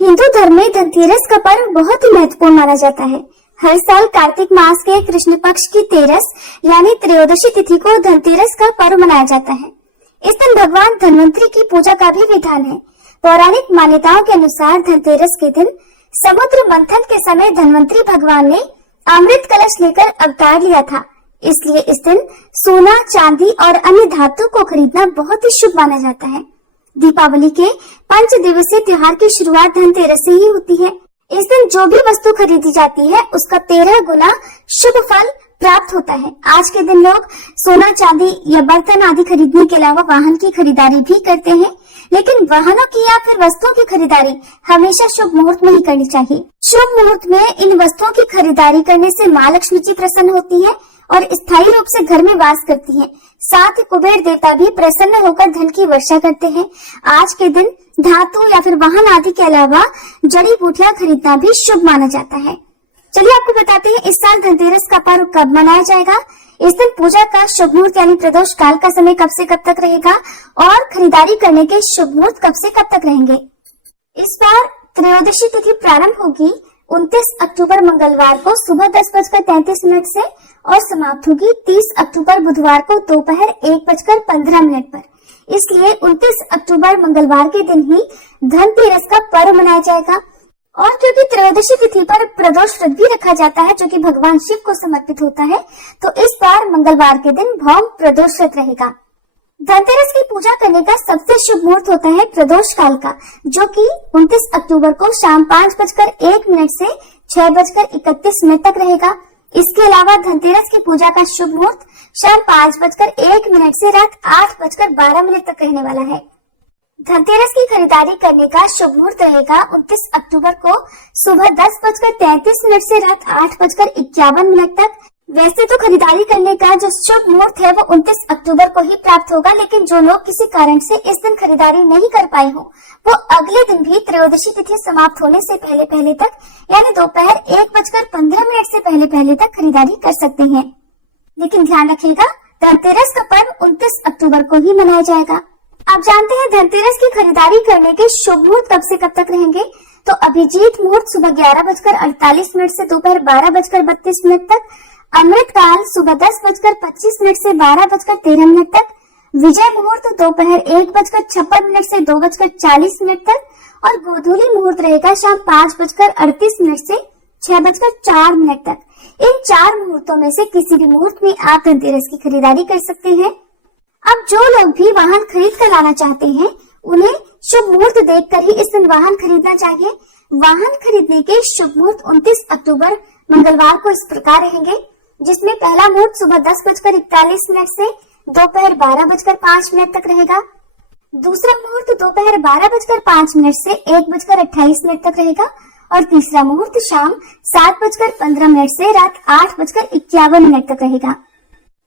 हिंदू धर्म में धनतेरस का पर्व बहुत ही महत्वपूर्ण माना जाता है। हर साल कार्तिक मास के कृष्ण पक्ष की तेरस यानी त्रयोदशी तिथि को धनतेरस का पर्व मनाया जाता है। इस दिन भगवान धन्वंतरी की पूजा का भी विधान है। पौराणिक मान्यताओं के अनुसार धनतेरस के दिन समुद्र मंथन के समय धन्वंतरी भगवान ने अमृत कलश लेकर अवतार लिया था। इसलिए इस दिन सोना, चांदी और अन्य धातु को खरीदना बहुत ही शुभ माना जाता है। दीपावली के 5 दिवसीय त्योहार की शुरुआत धनतेरस से ही होती है। इस दिन जो भी वस्तु खरीदी जाती है उसका 13 गुना शुभ फल प्राप्त होता है। आज के दिन लोग सोना, चांदी या बर्तन आदि खरीदने के अलावा वाहन की खरीदारी भी करते हैं, लेकिन वाहनों की या फिर वस्तुओं की खरीदारी हमेशा शुभ मुहूर्त में ही करनी चाहिए। शुभ मुहूर्त में इन वस्तुओं की खरीदारी करने से माँ लक्ष्मी जी प्रसन्न होती है और स्थायी रूप से घर में वास करती हैं। साथ ही कुबेर देवता भी प्रसन्न होकर धन की वर्षा करते हैं। आज के दिन धातु या फिर वाहन आदि के अलावा जड़ी बूटियां खरीदना भी शुभ माना जाता है। चलिए आपको बताते हैं इस साल धनतेरस का पर्व कब मनाया जाएगा। इस दिन पूजा का शुभ मुहूर्त यानी प्रदोष काल का समय कब से कब तक रहेगा और खरीदारी करने के शुभ मुहूर्त कब से कब तक रहेंगे। इस बार त्रयोदशी तिथि प्रारंभ होगी 29 अक्टूबर मंगलवार को सुबह 10:33 से और समाप्त होगी 30 अक्टूबर बुधवार को दोपहर 1:15 पर। इसलिए 29 अक्टूबर मंगलवार के दिन ही धनतेरस का पर्व मनाया जाएगा। और क्योंकि त्रयोदशी तिथि पर प्रदोष व्रत भी रखा जाता है जो कि भगवान शिव को समर्पित होता है, तो इस बार मंगलवार के दिन भौम प्रदोष व्रत रहेगा। धनतेरस की पूजा करने का सबसे शुभ मुहूर्त होता है प्रदोष काल का, जो कि 29 अक्टूबर को शाम 5:01 से 6:31 तक रहेगा। इसके अलावा धनतेरस की पूजा का शुभ मुहूर्त शाम 5:01 से रात 8:12 तक रहने वाला है। धनतेरस की खरीदारी करने का शुभ मुहूर्त रहेगा 29 अक्टूबर को सुबह 10:33 से रात 8:51 तक। वैसे तो खरीदारी करने का जो शुभ मुहूर्त है वो 29 अक्टूबर को ही प्राप्त होगा, लेकिन जो लोग किसी कारण से इस दिन खरीदारी नहीं कर पाए हो वो अगले दिन भी त्रयोदशी तिथि समाप्त होने से पहले तक यानी दोपहर 1:15 से पहले तक खरीदारी कर सकते हैं। लेकिन ध्यान रखिएगा, धनतेरस का पर्व 29 अक्टूबर को ही मनाया जाएगा। आप जानते हैं धनतेरस की खरीदारी करने के शुभ मुहूर्त कब से कब तक रहेंगे। तो अभिजीत मुहूर्त सुबह 11:48 से दोपहर 12:32 तक, अमृत काल सुबह 10:25 से 12:13 तक, विजय मुहूर्त दोपहर 1:56 से 2:40 तक और गोधूली मुहूर्त रहेगा शाम 5:38 से 6:04 तक। इन 4 मुहूर्तों में से किसी भी मुहूर्त में आप धनतेरस की खरीदारी कर सकते हैं। अब जो लोग भी वाहन खरीद कर लाना चाहते हैं उन्हें शुभ मुहूर्त देखकर ही इस दिन वाहन खरीदना चाहिए। वाहन खरीदने के शुभ मुहूर्त 29 अक्टूबर मंगलवार को इस प्रकार रहेंगे, जिसमें पहला मुहूर्त सुबह 10:41 से दोपहर 12:05 तक रहेगा। दूसरा मुहूर्त दोपहर 12:05 से 1:28 तक रहेगा और तीसरा मुहूर्त शाम 7:15 से रात 8:51 तक रहेगा।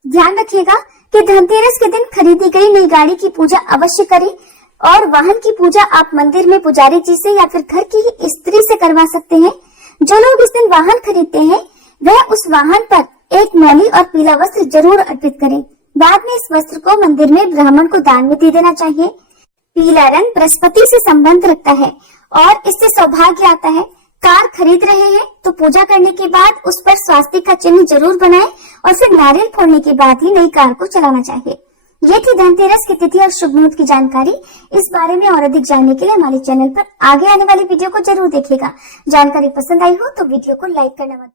ध्यान रखिएगा कि धनतेरस के दिन खरीदी गई नई गाड़ी की पूजा अवश्य करें और वाहन की पूजा आप मंदिर में पुजारी जी से या फिर घर की स्त्री से करवा सकते हैं। जो लोग इस दिन वाहन खरीदते हैं वह उस वाहन पर एक मौली और पीला वस्त्र जरूर अर्पित करें। बाद में इस वस्त्र को मंदिर में ब्राह्मण को दान में दे देना चाहिए। पीला रंग बृहस्पति से संबंध रखता है और इससे सौभाग्य आता है। कार खरीद रहे हैं तो पूजा करने के बाद उस पर स्वास्तिक का चिन्ह जरूर बनाएं और फिर नारियल फोड़ने के बाद ही नई कार को चलाना चाहिए। ये थी धनतेरस की तिथि और शुभ मुहूर्त की जानकारी। इस बारे में और अधिक जानने के लिए हमारे चैनल पर आगे आने वाली वीडियो को जरूर देखिएगा। जानकारी पसंद आई हो तो वीडियो को लाइक करना मत